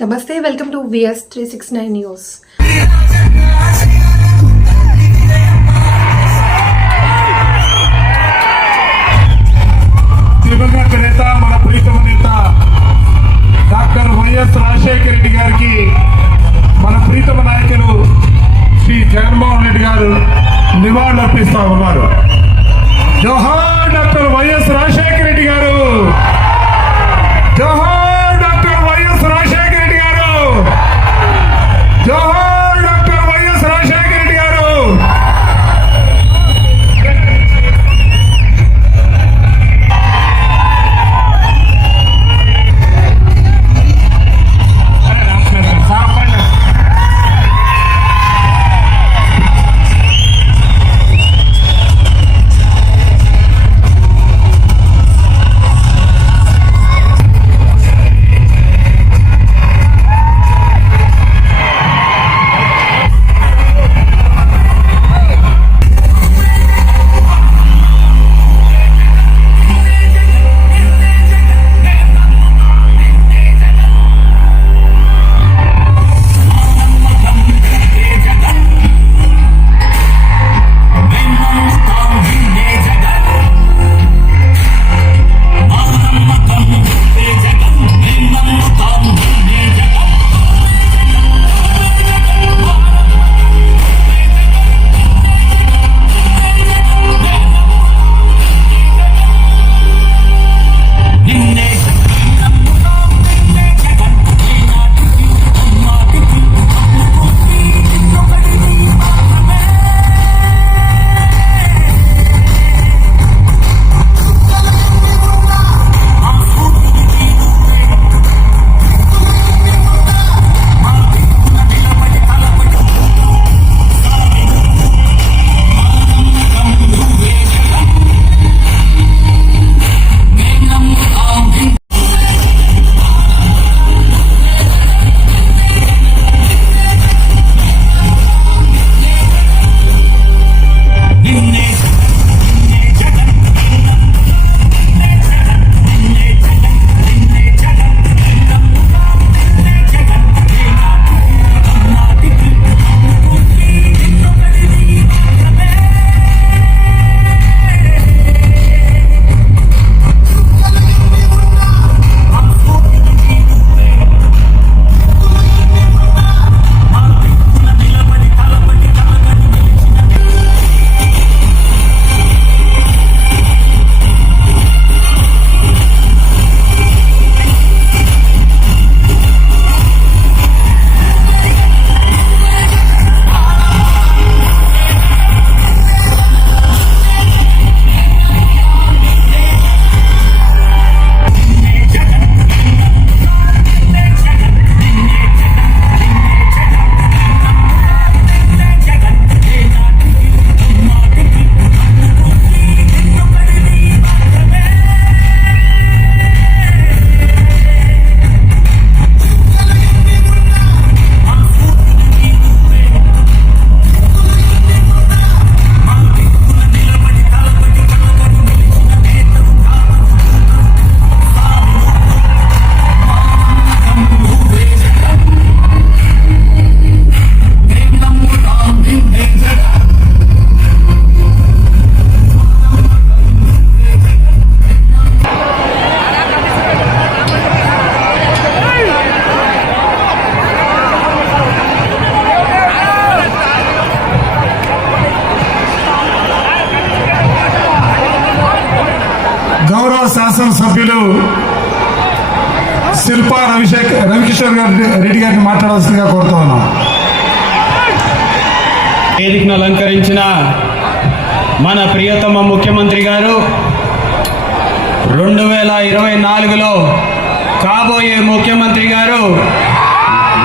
నమస్తే welcome to V S three six nine news దివంగత నేత మన ప్రీతమ నేత డాక్టర్ వైఎస్ రాజశేఖర రెడ్డి గారికి మన ప్రీతమ నాయకులు శ్రీ జగన్మోహన్ రెడ్డి గారు నివాళులు అర్పిస్తా ఉన్నారు. జోహార్ డాక్టర్ వైఎస్ రాజశేఖర రెడ్డి గారు! రవిశేఖర్ రెడ్డి గారిని మాట్లాడాల్సిందిగా కోరుతా ఉన్నాం. వేదికను అలంకరించిన మన ప్రియతమ ముఖ్యమంత్రి గారు రెండు వేల ఇరవై నాలుగులో కాబోయే ముఖ్యమంత్రి గారు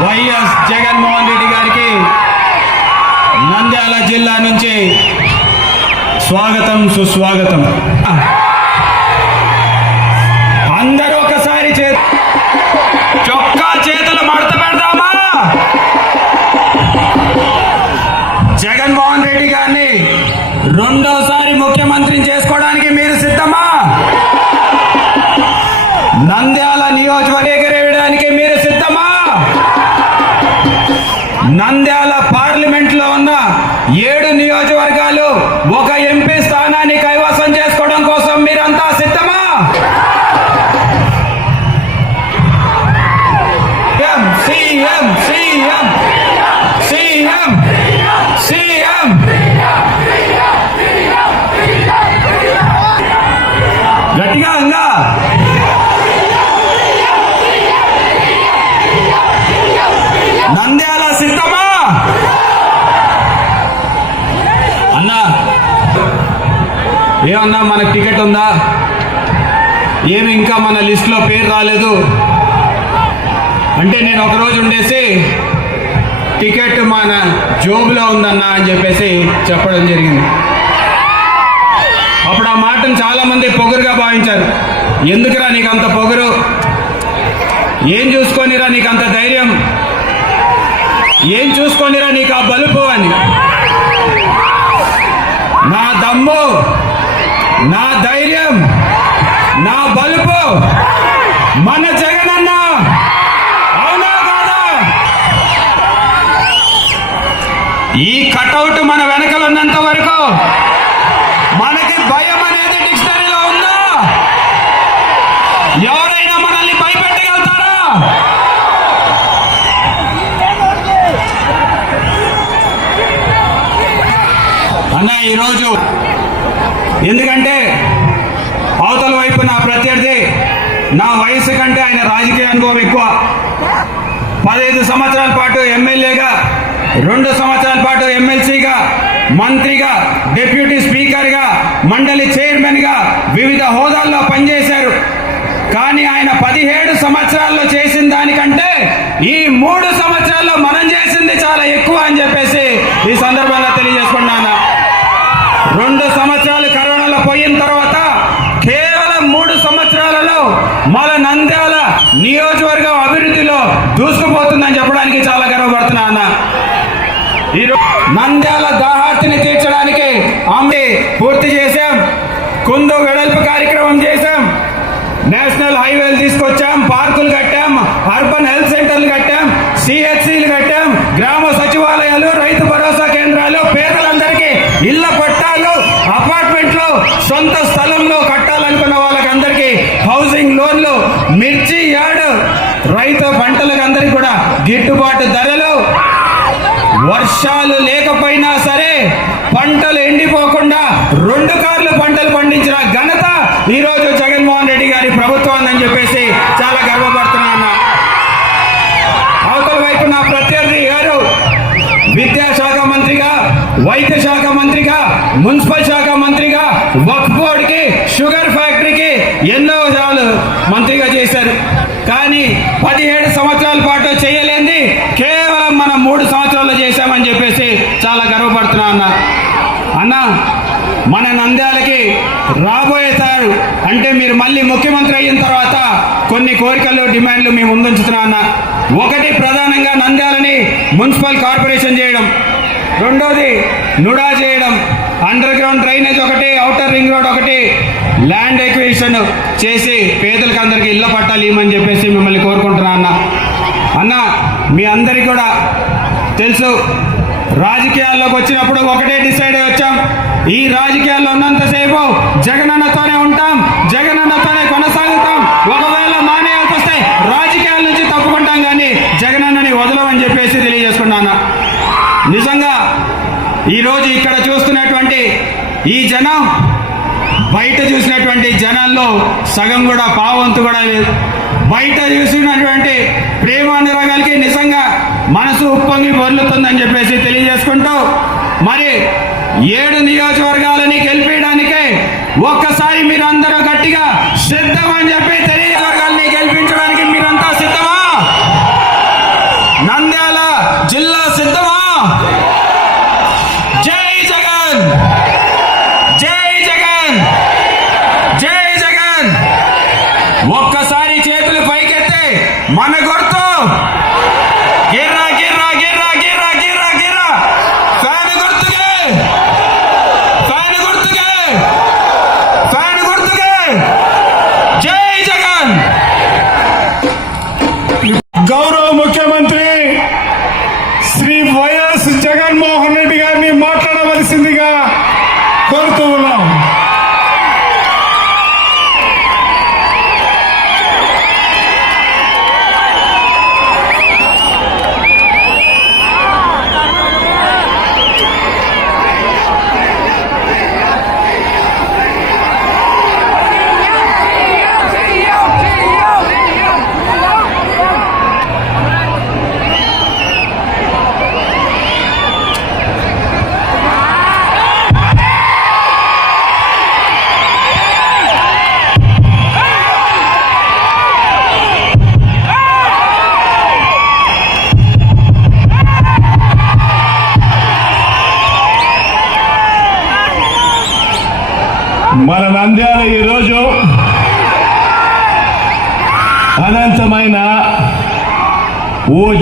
వైఎస్ జగన్మోహన్ రెడ్డి గారికి నంద్యాల జిల్లా నుంచి స్వాగతం సుస్వాగతం. అందరూ ఒకసారి చే చొక్కా చేతులు మడత పెడదామా? జగన్మోహన్ రెడ్డి గారిని రెండోసారి ముఖ్యమంత్రిని చేసుకోవడానికి మీరు సిద్ధమా? నంద్యాల నియోజకవర్గ వేయడానికి మీరు సిద్ధమా? నంద్యాల ఏమన్నా మనకు టికెట్ ఉందా? ఏమి ఇంకా మన లిస్టులో పేరు రాలేదు? అంటే నేను ఒకరోజు ఉండేసి టికెట్ మన జోబులో ఉందన్నా అని చెప్పేసి చెప్పడం జరిగింది. అప్పుడు ఆ మాటను చాలామంది పొగరుగా భావించారు. ఎందుకురా నీకు అంత పొగరు? ఏం చూసుకొనిరా నీకు అంత ధైర్యం? ఏం చూసుకొనిరా నీకు ఆ బలుపు అని? నా దమ్ము! నా ధైర్యం నా బలుపు మన జగనన్న. అవునా కాదా? ఈ కటౌట్ మన వెనకలు ఉన్నంత వరకు మనకి భయం అనేది డిక్షనరీలో ఉందా? ఎవరైనా మనల్ని భయపెట్టగలుగుతారా? అన్న ఈరోజు ఎందుకంటే అవతల వైపు నా ప్రత్యర్థి నా వయసు కంటే ఆయన రాజకీయ అనుభవం ఎక్కువ. పదహైదు సంవత్సరాల పాటు ఎమ్మెల్యేగా రెండు సంవత్సరాల పాటు ఎమ్మెల్సీగా మంత్రిగా డిప్యూటీ స్పీకర్గా మండలి చైర్మన్గా వివిధ హోదాల్లో పనిచేశారు. కానీ ఆయన పదిహేడు సంవత్సరాల్లో చేసిన దానికంటే ఈ మూడు సంవత్సరాల్లో మనం చేసింది చాలా ఎక్కువ అని చెప్పేసి ఈ సందర్భంగా తెలియజేసుకున్నాను. రెండు సంవత్సరాలు పోయిన తర్వాత కేవలం మూడు సంవత్సరాలలో మన నంద్యాల నియోజకవర్గం అభివృద్ధిలో దూసుకుపోతుందని చెప్పడానికి చాలా గర్వపడుతున్నా అన్న. ఈరోజు నంద్యాల దాహార్తిని తీర్చడానికి అమ్మి పూర్తి చేశాం. కుందు వెడల్పు కార్యక్రమం చేశాం. నేషనల్ హైవేలు తీసుకొచ్చాం. పార్కులు కట్టాం. అర్బన్ హెల్త్ సెంటర్లు కట్టాం. సిహెచ్సిలు కట్టాం. గ్రామ సచివాలయాలు రైతు భరోసా కేంద్రాలు పేదలందరికీ ఇళ్ళ పట్టాలు అపార్ట్మెంట్లు సొంత స్థలంలో కట్టాలనుకున్న వాళ్ళకి అందరికీ హౌసింగ్ లోన్లు మిర్చి యార్డ్ రైతు పంటలకు అందరికీ కూడా గిట్టుబాటు ధరలు. వర్షాలు లేకపోయినా సరే పంటలు ఎండిపోకుండా రెండు కార్లు పంటలు పండించిన ఘనత ఈ రోజు జగన్మోహన్ రెడ్డి గారు గర్వపడుతున్నా అన్న మన నంద్యాలకి రాబోయే సార్ అంటే మీరు మళ్ళీ ముఖ్యమంత్రి అయిన తర్వాత కొన్ని కోరికలు డిమాండ్లు మేము ముందుంచుతున్నా అన్న. ఒకటి ప్రధానంగా నంద్యాలని మున్సిపల్ కార్పొరేషన్ చేయడం. రెండోది నుడా చేయడం. అండర్ గ్రౌండ్ డ్రైనేజ్ ఒకటి అవుటర్ రింగ్ రోడ్ ఒకటి ల్యాండ్ ఎక్విజిషన్ చేసి పేదలకు అందరికి ఇళ్ళ పట్టాలు ఇవ్వమని చెప్పేసి మిమ్మల్ని కోరుకుంటున్నా అన్న. అన్న మీ అందరికీ కూడా తెలుసు రాజకీయాల్లోకి వచ్చినప్పుడు ఒకటే డిసైడ్ అయి వచ్చాం. ఈ రాజకీయాల్లో ఉన్నంతసేపు జగనన్నతోనే ఉంటాం జగనన్నతోనే కొనసాగుతాం. ఒకవేళ మానేయాల్సి వస్తే రాజకీయాల నుంచి తప్పుకుంటాం కానీ జగనన్నని వదలమని చెప్పేసి తెలియజేసుకున్నాను నిజంగా ఈరోజు ఇక్కడ చూస్తున్నటువంటి ఈ జనం బయట చూసినటువంటి జనాల్లో సగం కూడా పావంతు కూడా లేదు. బయట చూసినటువంటి ప్రేమానురాగాలకి నిజంగా మనసు ఉప్పొంగి పొర్లుతుందని చెప్పేసి తెలియజేసుకుంటూ మరి ఏడు నియోజకవర్గాలని గెలిపించడానికే ఒక్కసారి మీరు అందరూ గట్టిగా సిద్ధం అని చెప్పి తెలియజేవర్గాల్ని గెలిపించడానికి మీరంతా సిద్ధమా? నంద్యాల జిల్లా సిద్ధమా?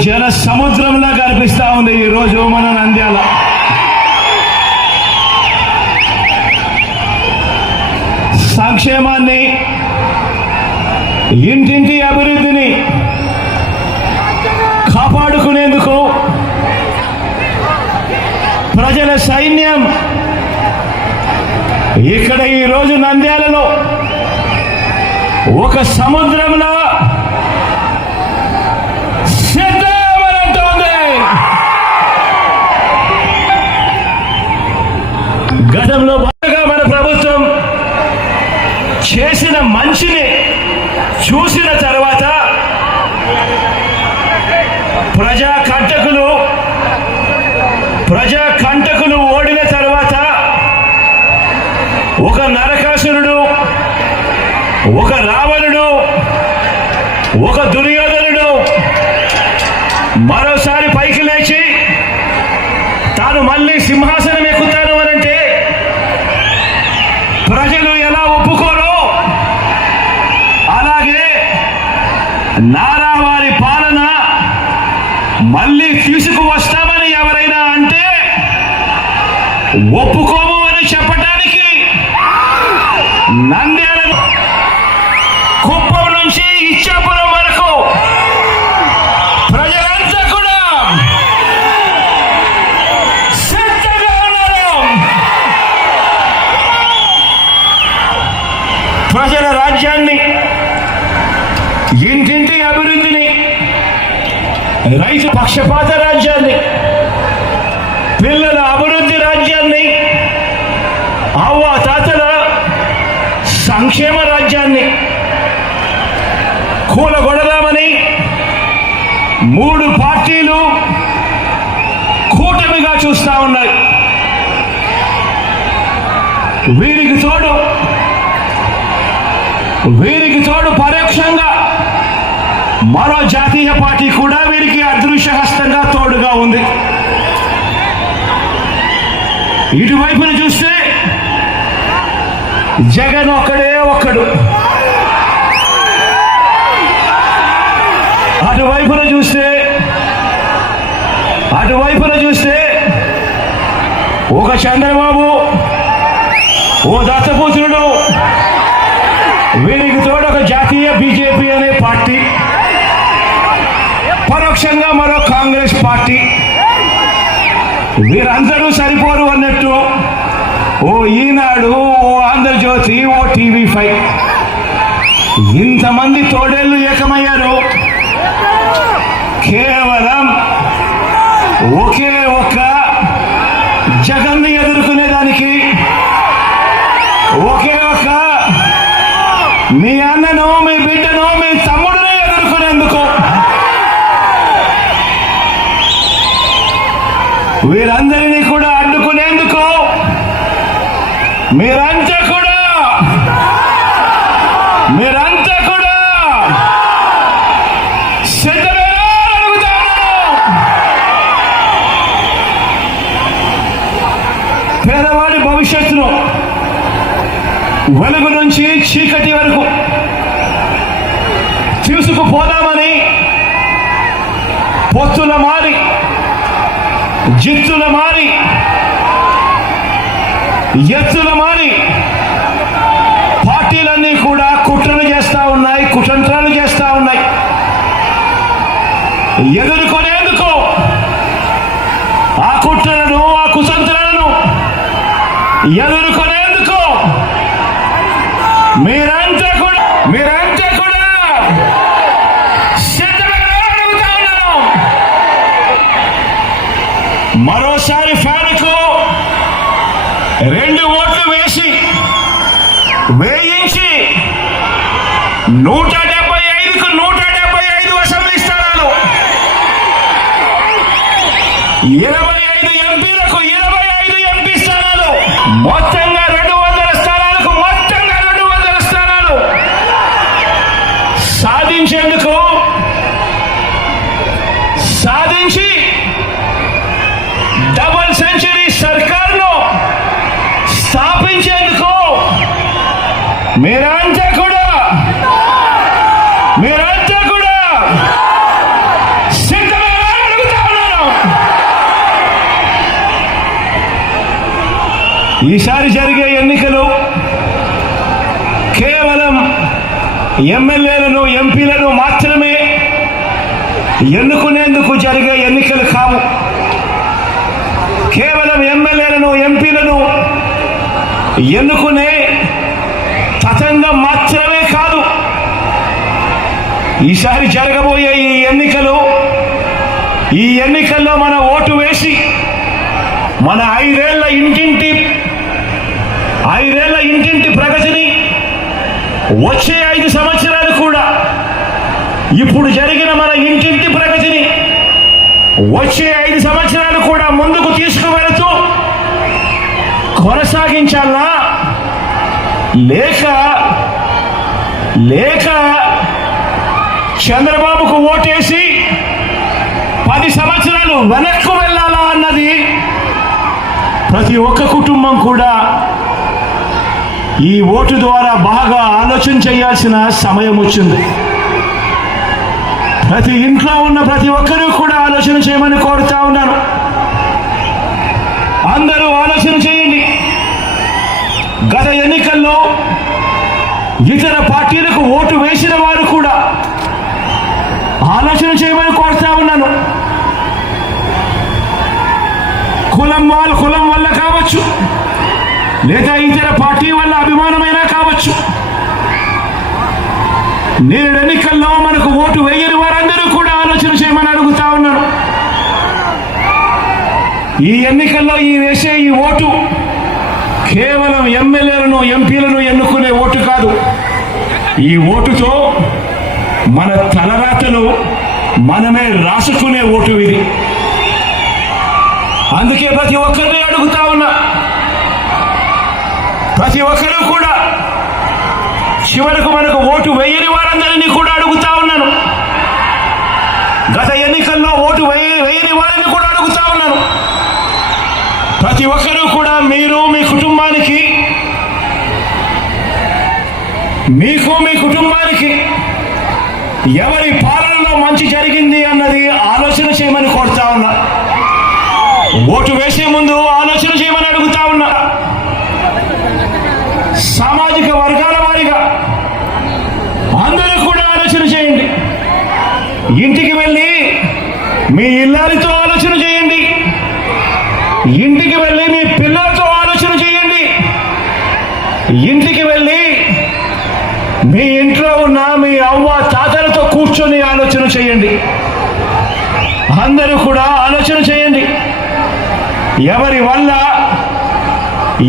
జన సముద్రంలా కనిపిస్తా ఉంది ఈరోజు మన నంద్యాల. సంక్షేమాన్ని ఇంటింటి అభివృద్ధిని కాపాడుకునేందుకు ప్రజల సైన్యం ఇక్కడ ఈ రోజు నంద్యాలలో ఒక సముద్రంలో గతంలో బాగా మన ప్రభుత్వం చేసిన మంచిని చూసిన తర్వాత ప్రజా కంటకులు ప్రజా కంటకులు ఓడిన తర్వాత ఒక నరకాసురుడు ఒక రావణుడు ఒక దుర్యోధనుడు మరోసారి పైకి లేచి తాను మళ్ళీ సింహాసనం నారావారి పాలన మళ్ళీ తీసుకువస్తామని ఎవరైనా అంటే ఒప్పుకోము అని చెప్పడానికి నంద్యాల కుప్పం నుంచి ఇచ్చాపురం రైతు పక్షపాత రాజ్యాన్ని పిల్లల అభివృద్ధి రాజ్యాన్ని అవ్వ తాతల సంక్షేమ రాజ్యాన్ని కూలగొడదామని మూడు పార్టీలు కూటమిగా చూస్తా ఉన్నాయి. వీరికి తోడు వీరికి తోడు పరోక్షంగా మరో జాతీయ పార్టీ కూడా వీరికి అదృశ్య హస్తంగా తోడుగా ఉంది. ఇటువైపున చూస్తే జగన్ ఒక్కడే ఒక్కడు. అటువైపున చూస్తే అటువైపున చూస్తే ఒక చంద్రబాబు ఓ దత్తపుత్రుడు. వీరికి తోడు ఒక జాతీయ బీజేపీ అనే పార్టీ. పక్షంగా మరో కాంగ్రెస్ పార్టీ. వీరందరూ సరిపోరు అన్నట్టు. ఓ ఈనాడు ఓ ఆంధ్రజ్యోతి ఓ టీవీ ఫైవ్. ఇంతమంది తోడేళ్ళు ఏకమయ్యారు. కేవలం ఒకే ఒక్క జగన్ని ఎదుర్కొనేదానికి ఒకే పొత్తుల మారి జిత్తుల మారి ఎత్తుల మారి పార్టీలన్నీ కూడా కుట్రలు చేస్తా ఉన్నాయి కుటంత్రాలు చేస్తా ఉన్నాయి. ఎదుర్కొనేందుకు ఆ కుట్రలను ఆ కుతంత్రాలను ఎదుర్కొనేందుకు మీరంతా కూడా మీరంతా రెండు ఓట్లు వేసి వేయించి నూట డెబ్బై ఐదుకు నూట డెబ్బై ఐదు అసెంబ్లీ స్థానాలు. ఇరవై ఐదు ఎంపీలకు ఇరవై ఐదు ఎంపీ స్థానాలు. మొత్తం మీరంతా కూడా! మీరంతా కూడా! ఈసారి జరిగే ఎన్నికలు కేవలం ఎమ్మెల్యేలను ఎంపీలను మాత్రమే ఎన్నుకునేందుకు జరిగే ఎన్నికలు కావు. కేవలం ఎమ్మెల్యేలను ఎంపీలను ఎన్నుకునే తతంగం మాత్రమే కాదు. ఈసారి జరగబోయే ఈ ఎన్నికలు ఈ ఎన్నికల్లో మన ఓటు వేసి మన ఐదేళ్ళ ఇంటింటి ఐదేళ్ళ ఇంటింటి ప్రగతిని వచ్చే ఐదు సంవత్సరాలు కూడా ఇప్పుడు జరిగిన మన ఇంటింటి ప్రగతిని వచ్చే ఐదు సంవత్సరాలు కూడా ముందుకు తీసుకువెళుతూ కొనసాగించాలా? లేక లేక చంద్రబాబుకు ఓటేసి పది సంవత్సరాలు వెనక్కు వెళ్ళాలా అన్నది ప్రతి ఒక్క కుటుంబం కూడా ఈ ఓటు ద్వారా బాగా ఆలోచన చేయాల్సిన సమయం వచ్చింది. ప్రతి ఇంట్లో ఉన్న ప్రతి ఒక్కరూ కూడా ఆలోచన చేయమని కోరుతా ఉన్నాను. అందరూ ఆలోచన ఎన్నికల్లో ఇతర పార్టీలకు ఓటు వేసిన వారు కూడా ఆలోచన చేయమని కోరుతా ఉన్నాను. కులం వాళ్ళు కులం వల్ల కావచ్చు లేదా ఇతర పార్టీ వల్ల అభిమానమైనా కావచ్చు. నేడు ఎన్నికల్లో మనకు ఓటు వేయని వారందరూ కూడా ఆలోచన చేయమని అడుగుతా ఉన్నాను. ఈ ఎన్నికల్లో ఈ వేసే ఈ ఓటు కేవలం ఎమ్మెల్యేలను ఎంపీలను ఎన్నుకునే ఓటు కాదు. ఈ ఓటుతో మన తలరాతను మనమే రాసుకునే ఓటు ఇది. అందుకే ప్రతి ఒక్కరిని అడుగుతా ఉన్నా. ప్రతి ఒక్కరూ కూడా చివరకు మనకు ఓటు వేయని వారందరినీ కూడా అడుగుతా ఉన్నాను. గత ఎన్నికల్లో ఓటు వేయని వారిని కూడా అడుగుతా ఉన్నాను. ప్రతి ఒక్కరూ కూడా మీరు మీ కుటుంబానికి మీకు మీ కుటుంబానికి ఎవరి పాలనలో మంచి జరిగింది అన్నది ఆలోచన చేయమని కోరుతా ఉన్నా. ఓటు వేసే ముందు ఆలోచన చేయమని అడుగుతా ఉన్నా. సామాజిక వర్గాల వారిగా అందరూ కూడా ఆలోచన చేయండి. ఇంటికి వెళ్ళి మీ ఇల్లారితో ఆలోచన చేయండి ఇంటికి వెళ్ళి మీ పిల్లలతో ఆలోచన చేయండి ఇంటికి వెళ్ళి మీ ఇంట్లో ఉన్న మీ అవ్వ తాతలతో కూర్చొని ఆలోచన చేయండి. అందరూ కూడా ఆలోచన చేయండి. ఎవరి వల్ల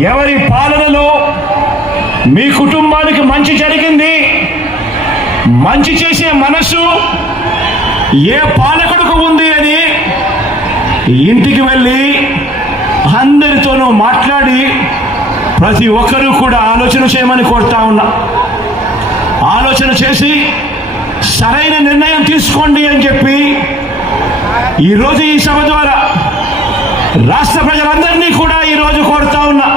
ఎవరి పాలనలో మీ కుటుంబానికి మంచి జరిగింది మంచి చేసే మనసు ఏ పాలకుడికి ఉంది అని ఇంటికి వెళ్ళి అందరితోనూ మాట్లాడి ప్రతి ఒక్కరూ కూడా ఆలోచన చేయమని కోరుతా ఉన్నా. ఆలోచన చేసి సరైన నిర్ణయం తీసుకోండి అని చెప్పి ఈరోజు ఈ సభ ద్వారా రాష్ట్ర ప్రజలందరినీ కూడా ఈరోజు కోరుతా ఉన్నా.